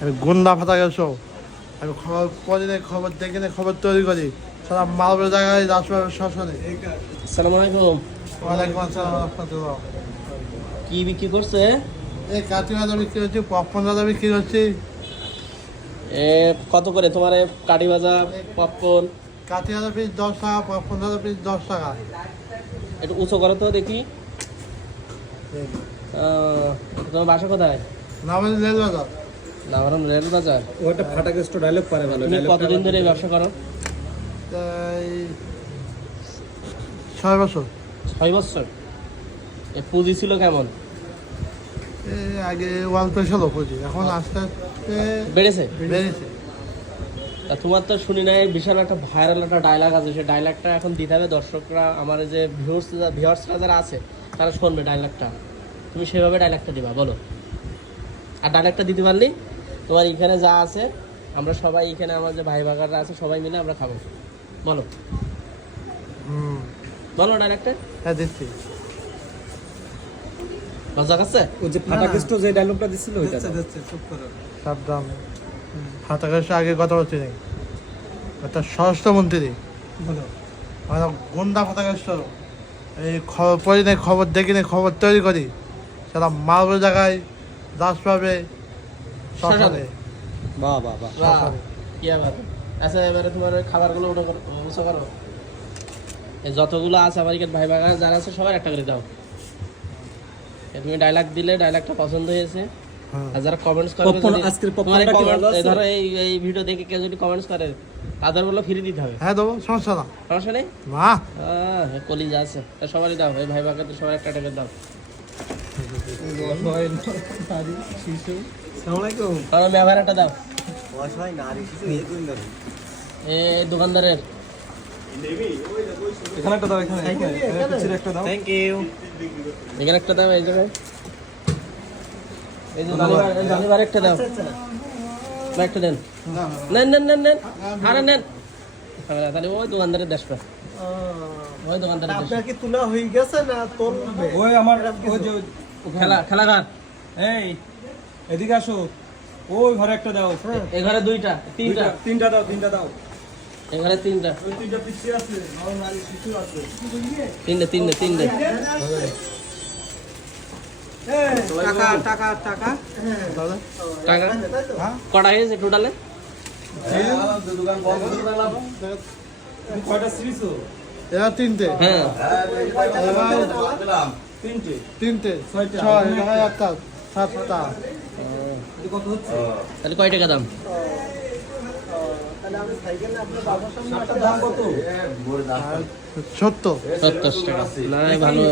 আমি গুন্ডা ফাটা গেছো আমি খবর পড়িনি খবর দেখি না খবর তৈরি করি। সারা মালবের জায়গায় রাজবাবের শাসনে আসসালামু আলাইকুম। ওয়ালাইকুম আসসালাম রহমতুল্লাহ। কি বিক্রি করছে? এই কাটি বাজার বিক্রি হচ্ছে পপকর্ন বাজার বিক্রি হচ্ছে। এ কত করে তোমার কাটি ভাজা পপকর্ন? কাটি বাজার পিস দশ টাকা পপকর্ন বাজার পিস দশ টাকা। একটু উঁচু করো তো দেখি। তোমার বাসা কোথায়? নামের রেল বাজার নামারাম রেল বাজার। ওটা ফাটাকেস্ট ডায়লগ পারে ভালো তুমি কতদিন ধরে এই ব্যবসা করো? এই ছয় বছর। ছয় বছর? এ পুঁজি ছিল কেমন? আগে ওয়াল পেশাল পুঁজি এখন আস্তে আস্তে বেড়েছে? বেড়েছে। তা তোমার তো শুনি নাই বিশাল একটা ভাইরাল একটা ডায়লগ আছে সেই ডায়লগটা এখন দিতে হবে। দর্শকরা আমার যে ভিউর্স ভিউয়ার্সরা যারা আছে তারা শুনবে ডায়লগটা তুমি সেভাবে ডায়লগটা দিবা বলো। আর ডায়লগটা দিতে পারলি? তোমার এখানে যা আছে আমরা সবাই এখানে আমার যে ভাই ভাগাররা আছে সবাই মিলে আমরা খাব। বলো। হুম। বলো ডায়লগটা হ্যাঁ দিচ্ছি। মজা কাছে ও যে ফাটাকেস্ট যে ডায়লগটা দিছিল ওইটা দাও। সাবধান। হাতাকাশে আগে কথা বলছি নেই একটা স্বরাষ্ট্রমন্ত্রী। মানে গুন্ডা ফাতাকাশ এই খবর পড়ি খবর দেখি নাই খবর তৈরি করি। সারা মালবের জায়গায় দাস পাবে। বাহ বাহ বাহ। বাহ, কি আবার আচ্ছা এবারে তোমার খাবারগুলো ওটা উঁচু করো। যতগুলো আছে আমার ভাই ভাগার যারা আছে সবার একটা করে দাও। তুমি ডায়লগ দিলে ডায়লগটা পছন্দ হয়েছে। হ্যাঁ। আর যারা কমেন্টস করে আজকের ধরো এই এই ভিডিও দেখে কেউ যদি কমেন্টস করে তাদের বলো ফ্রি দিতে হবে। হ্যাঁ দেবো সমস্যা না। সমস্যা নেই? কলিজা আছে। সবারই দাও এই ভাই ভাগাতে সবার একটা টাকা দাও। দাও। এই দোকানদারের। এখানে একটা দাও এখানে। এখানে একটা দাও। থ্যাংক ইউ এখানে একটা দাও এই জায়গায়। এই যে জানিবার একটা দাও। একটা দেন। নেন নেন নেন নেন। আরে নেন। তাহলে ওই দোকানদারের দেশ ওই দোকানদারের দেশ কি তোলা হয়ে গেছে না তুলবে? ওই আমার ওই যে খেলা খেলা এই এদিকে আসো। ওই ঘরে একটা দাও। এই ঘরে দুইটা তিনটা। তিনটা দাও তিনটা দাও। এই ঘরে তিনটা। তিনটা পিছিয়ে আছে শিশু আছে। তিনটে তিনটে তিনটে। টাকা টাকা টাকা। টাকা? হ্যাঁ? কটা হয়েছে টোটালে? কয়টা তিনটে। হ্যাঁ। তিনটে। তিনটে ছয়টা। ছয় এবার একটা। সাতটা কত হচ্ছে? তাহলে কয় টাকা দাম? সত্তর। সত্তর টাকা। ভালো